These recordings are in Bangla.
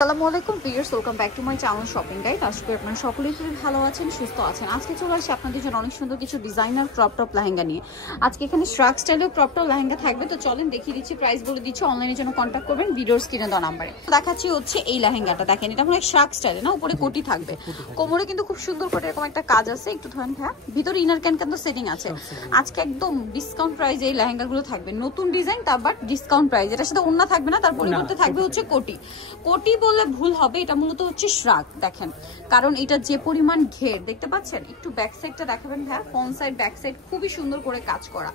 আসসালামু আলাইকুম viewers, welcome back to my channel shopping guide. আশা করি আপনারা সকলেই খুব ভালো আছেন, সুস্থ আছেন। আজকে চলে আসছি আপনাদের জন্য অনেক সুন্দর কিছু ডিজাইনার ক্রপ টপ লেহেঙ্গা নিয়ে। আজকে এখানে শ্রাক স্টাইলের ক্রপ টপ লেহেঙ্গা থাকবে, তো চলেন দেখিয়ে দিচ্ছি, প্রাইস বলে দিচ্ছি। অনলাইনের জন্য কন্ট্যাক্ট করবেন ভিডিওর স্ক্রিনে দেওয়া নাম্বারে। দেখাচ্ছি হচ্ছে এই লেহেঙ্গাটা, দেখেন এটা মানে শ্রাক স্টাইলে না, উপরে কোটি থাকবে, কোমরে কিন্তু খুব সুন্দর করে এরকম একটা কাজ আছে, একটু ধরেন হ্যাঁ, ভিতরে ইনার ক্যান কিন্তু সেটিং আছে। আজকে একদম ডিসকাউন্ট প্রাইসে এই লেহেঙ্গাগুলো থাকবে, নতুন ডিজাইন তারপর ডিসকাউন্ট প্রাইস। এটার সাথে ওড়না থাকবে না, তার পরিবর্তে থাকবে হচ্ছে কোটি। কোটি বললে ভুল হবে, এটা মূলত হচ্ছে শ্রাক। দেখেন কারণ এটা যে পরিমাণ ঘের দেখতে পাচ্ছেন, একটু ব্যাক সাইডটা দেখাবেন ভাইয়া, ফ্রন্ট সাইড ব্যাক সাইড খুবই সুন্দর করে কাজ করা।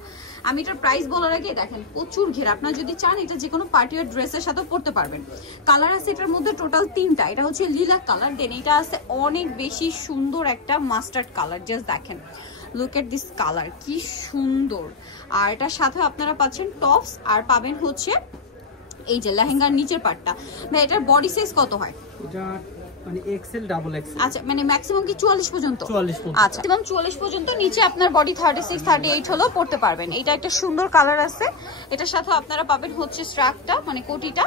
আমি এটার প্রাইস বলার আগে দেখেন প্রচুর ঘের, আপনারা যদি চান এটা যে কোনো পার্টি ওয়্যার ড্রেসের সাথে পরতে পারবেন। কালার আছে এটার মধ্যে টোটাল 3টা, এটা হচ্ছে লিলাক কালার, দেন এটা আছে অনেক বেশি সুন্দর একটা মাস্টার্ড কালার। জাস্ট দেখেন, লুক এট দিস কালার, কি সুন্দর। আর এটার সাথে আপনারা পাচ্ছেন টপস, আর পাবেন হচ্ছে এই যে লেহেঙ্গার নিচের পার্টটা। ভাই এটার বডি সাইজ কত হয়? এটা মানে এক্সেল ডাবল এক্সেল। আচ্ছা মানে ম্যাক্সিমাম কি 44 পর্যন্ত? 44 পর্যন্ত। আচ্ছা ম্যাক্সিমাম 44 পর্যন্ত, নিচে আপনার বডি 36 38 হলো পড়তে পারবেন। এটা একটা সুন্দর কালার আছে। এটার সাথে আপনারা পাবেন হচ্ছে স্ট্রাকটা মানে কোটিটা,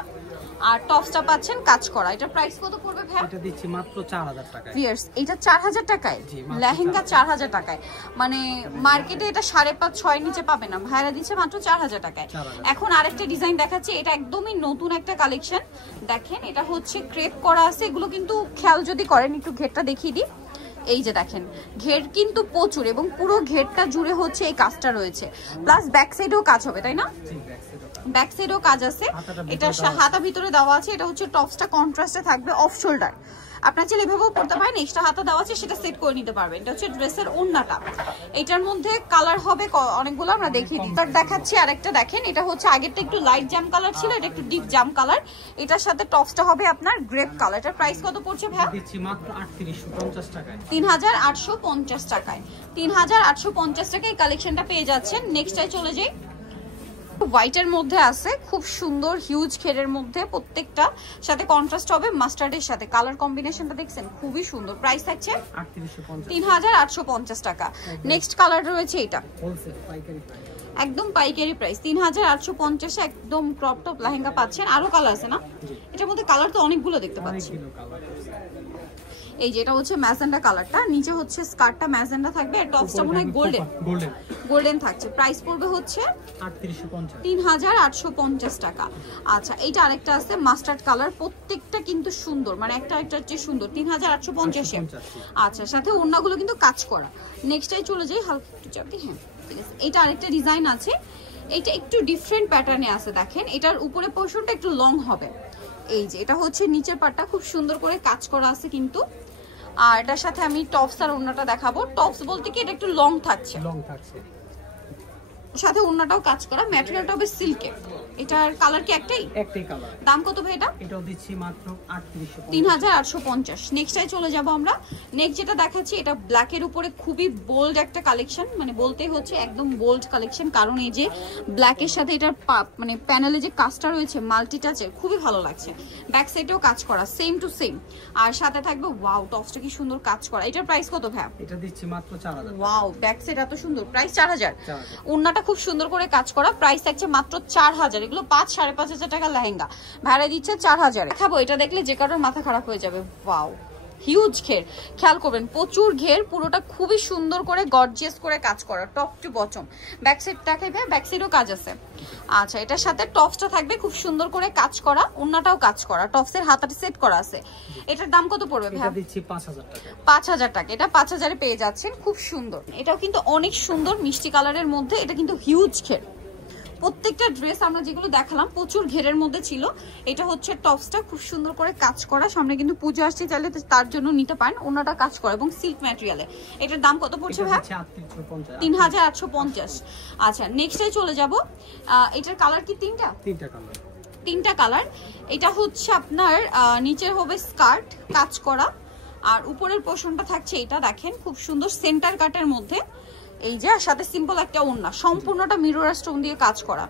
আর টপসটা পাচ্ছেন কাজ করা। এটা প্রাইস কত পড়বে ভাই? এটা দিচ্ছি মাত্র 4000 টাকায়। ভিউয়ার্স এটা 4000 টাকায় লেহেঙ্গা, 4000 টাকায়। মানে মার্কেটে এটা 5.5 6 নিচে পাবে না, ভাইরা দিচ্ছে মাত্র 4000 টাকায়। এখন আরেকটা ডিজাইন দেখাচ্ছি, এটা একদমই নতুন একটা কালেকশন। দেখেন এটা হচ্ছে ক্রেপ করা আছে, এগুলো কিন্তু খেয়াল যদি করেন, একটু ঘেরটা দেখিয়ে দিই। এই যে দেখেন ঘের কিন্তু প্রচুর, এবং পুরো ঘেরটা জুড়ে হচ্ছে এই কাজটা রয়েছে, প্লাস ব্যাক সাইডেও কাজ হবে, তাই না? ব্যাক সাইডেও কাজ আছে, এটা হাতা ভিতরে দেওয়া আছে। এটা হচ্ছে টপসটা কন্ট্রাস্টে থাকবে, অফ শোল্ডার। আপনার চাইলে এভাবেও পড়তে পারেন, এক্সট্রা হাতা দেওয়া আছে, সেটা সেট করে নিতে পারবেন। এটা হচ্ছে ড্রেসের ওড়নাটা। এটার মধ্যে কালার হবে অনেকগুলো, আমরা দেখিয়ে দিই। তার দেখাচ্ছি আরেকটা, দেখেন এটা হচ্ছে আগেরটা একটু লাইট জাম কালার ছিল, এটা একটু ডিপ জাম কালার। এটার সাথে টপসটা হবে আপনার গ্রেপ কালার। এটার প্রাইস কত পড়ছে ভাই? দিচ্ছি মাত্র 3850 টাকায়। 3850 টাকায়, 3850 টাকায় এই কালেকশনটা পেয়ে যাচ্ছেন। নেক্সটটায় চলে যাই। হোয়াইটের মধ্যে আছে, খুব সুন্দর হিউজ ঘেরের মধ্যে, প্রত্যেকটা সাথে কন্ট্রাস্ট হবে মাস্টার্ডের সাথে। কালার কম্বিনেশনটা দেখছেন খুবই সুন্দর। প্রাইস থাকছে 3850 টাকা। নেক্সট কালার রয়েছে এটা, একদম পাইকারি প্রাইস 3850, একদম ক্রপ টপ লেহেঙ্গা পাচ্ছেন। আরো কালার আছে না এটার মধ্যে? কালার তো অনেকগুলো দেখতে পাচ্ছি। এই যে এটা হচ্ছে ম্যাজেন্ডা কালারটা, নিচে হচ্ছে স্কার্টটা ম্যাজেন্ডা থাকবে, আর টপসটা মনে হয় গোল্ডেন থাকছে। প্রাইস পড়বে হচ্ছে 3850 টাকা। আচ্ছা এইটা আরেকটা আছে মাস্টার্ড কালার, প্রত্যেকটা কিন্তু সুন্দর, মানে একটা চেয়ে সুন্দর। 3850। আচ্ছা সাথে ওড়নাগুলো কিন্তু কাজ করা। নেক্সটটাই চলে যাই, হালকা একটু চাপি। হ্যাঁ ঠিক আছে, এটা আরেকটা ডিজাইন আছে, এটা একটু ডিফারেন্ট প্যাটার্নে আছে। দেখেন এটার উপরে পোরশনটা একটু লং হবে। এই যে এটা হচ্ছে নিচের পাটটা খুব সুন্দর করে কাজ করা আছে কিন্তু। আর এটার সাথে আমি টপস আর ওড়নাটা দেখাবো। টপস বলতে কি এটা একটু লং থাকছে, সাথে ওড়নাটাও কাজ করা, ম্যাটেরিয়ালটা হবে সিল্কের। এটার কালার কি একটাই কালার? দাম কত ভাই এটা? এটাও দিচ্ছি মাত্র 3850। নেক্সটটাই চলে যাব আমরা। নেক্সট যেটা দেখাচ্ছি, এটা ব্ল্যাকের উপরে খুবই বোল্ড একটা কালেকশন, মানে বলতেই হচ্ছে একদম বোল্ড কালেকশন, কারণ এই যে ব্ল্যাকের সাথে এটার মানে প্যানেলে যে কাজটা রয়েছে মাল্টি টাচের, খুবই ভালো লাগছে। ব্যাক সাইডেও কাজ করা সেম টু সেম, আর সাথে থাকবে ওয়াও টপসটা কি সুন্দর কাজ করা। এটার প্রাইস কত ভাই? এটা দিচ্ছি মাত্র 4000। ওয়াও ব্যাক সাইড এত সুন্দর, প্রাইস 4000। ওড়নাটা খুব সুন্দর করে কাজ করা, প্রাইস থাকছে মাত্র 4000। এগুলো 5 5500 টাকা লেহেঙ্গা, ভাড়া দিচ্ছে 4000। দেখাবো, এটা দেখলে যে কারোর মাথা খারাপ হয়ে যাবে। ওয়াও হিউজ ঘের, খেয়াল করবেন প্রচুর ঘের, পুরোটা খুবই সুন্দর করে গর্জিয়াস করে কাজ করা, top to bottom. Back side দেখাইবে, ব্যাক সাইডও কাজ আছে। আচ্ছা এটার সাথে টপসটা থাকবে খুব সুন্দর করে কাজ করা, ওড়নাটাও কাজ করা, টপসের হাতাটা সেট করা আছে। এটার দাম কত পড়বে ভাই? এটা দিচ্ছি 5000 টাকা। 5000 টাকা, এটা 5000 এ পেয়ে যাচ্ছেন। খুব সুন্দর, এটাও কিন্তু অনেক সুন্দর মিষ্টি কালারের মধ্যে। এটা কিন্তু হিউজ ঘের, প্রত্যেকটা ড্রেস আমরা যেগুলো দেখালাম প্রচুর ঘেরের মধ্যে ছিল। এটা হচ্ছে টপসটা খুব সুন্দর করে কাজ করা, সামনে কিন্তু পুজো আসছে, চাইলে তার জন্য নিতে পারেন। ওনাটা কাজ করা এবং সিল্ক ম্যাটেরিয়ালে। এটার দাম কত পড়ছে ভাই? 3850। আচ্ছা নেক্সটে চলে যাব। এটার কালার কি? তিনটা কালার। এটা হচ্ছে আপনার নিচের হবে স্কার্ট কাজ করা, আর উপরের পোর্শনটা থাকছে এটা দেখেন খুব সুন্দর সেন্টার কাটের মধ্যে। এই যে সাথে সিম্পল একটা ওড়না, সম্পূর্ণটা মিরর স্টোন দিয়ে কাজ করা।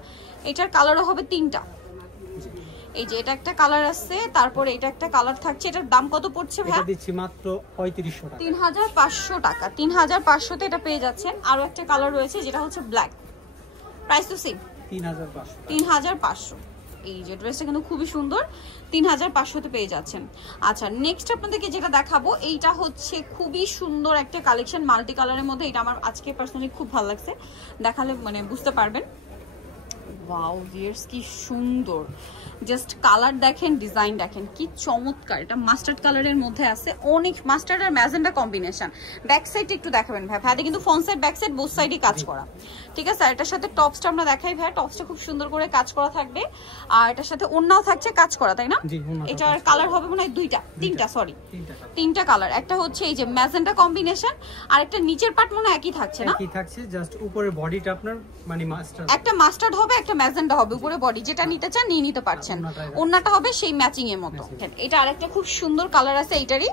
এটার কালারও হবে 3টা। এই যে এটা একটা কালার আছে, তারপরে এটা একটা কালার থাকছে। এটার দাম কত পড়ছে ভাই? এটা দিচ্ছি মাত্র 3500 টাকা। 3500 টাকা। 3500 তে এটা পেয়ে যাচ্ছেন। আরো একটা কালার রয়েছে যেটা হচ্ছে ব্ল্যাক, প্রাইস তো সেম 3500। 3500। এই যে ড্রেসটা কিন্তু খুবই সুন্দর, 3500-তে পেয়ে যাচ্ছেন। আচ্ছা নেক্সট আপনাদেরকে যেটা দেখাবো, এইটা হচ্ছে খুবই সুন্দর একটা কালেকশন মাল্টি কালারের মধ্যে। এটা আমার আজকে পার্সোনালি খুব ভালো লাগছে, দেখালে মানে বুঝতে পারবেন। ওয়াও ভিউয়ার্স কি সুন্দর, জাস্ট কালার দেখেন, ডিজাইন দেখেন কি চমৎকার। এটা মাস্টার্ড কালারের মধ্যে আছে, অনেক মাস্টার্ড আর ম্যাজেন্ডা কম্বিনেশন। ব্যাক সাইড একটু দেখাবেন ভাই, ভাইতে কিন্তু front side back side both সাইডই কাজ করা, ঠিক আছে। আর এটার সাথে টপসটা আমরা দেখাই ভাই, টপসটা খুব সুন্দর করে কাজ করা থাকবে, আর এটার সাথে ওড়নাও থাকছে কাজ করা, তাই না? এটার কালার হবে মনে হয় তিনটা কালার। একটা হচ্ছে এই যে ম্যাজেন্ডা কম্বিনেশন, আর একটা নিচের পার্ট মনে হয় একই থাকছে না? একই থাকছে, জাস্ট উপরের বডিটা আপনার মানে মাস্টার্ড, একটা মাস্টার্ড হবে একটা ম্যাজেন্ডা হবে, উপরে বডি যেটা নিতে চান নিয়ে নিতে পারছেন। ওন্নাটা হবে সেই ম্যাচিং এর মতো। এটা আরেকটা খুব সুন্দর কালার আছে এইটারই,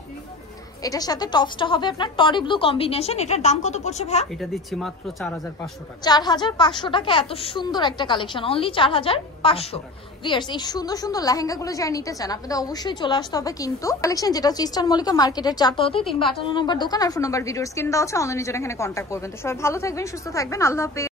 এটার সাথে টপসটা হবে আপনার টরি ব্লু কম্বিনেশন। এটার দাম কত পড়ছে ভাইয়া? এটা দিচ্ছি মাত্র 4500 টাকা। 4500 টাকা, এত সুন্দর একটা কালেকশন, অনলি 4500। ভিউয়ার্স এই সুন্দর সুন্দর লেহেঙ্গা গুলো যারা নিতে চান আপনাদের অবশ্যই চলে আসতে হবে কিন্তু কালেকশন, যেটা হচ্ছে ইস্টার্ন মল্লিকা মার্কেটের 4 তলাতে 358 নম্বর দোকান, আর ফোন নাম্বার ভিডিওর স্ক্রিন দেওয়া আছে, অনলাইনে জন্য এখানে কন্ট্যাক্ট করবেন। তো সবাই ভালো থাকবেন, সুস্থ থাকবেন, আল্লাহ হাফেজ।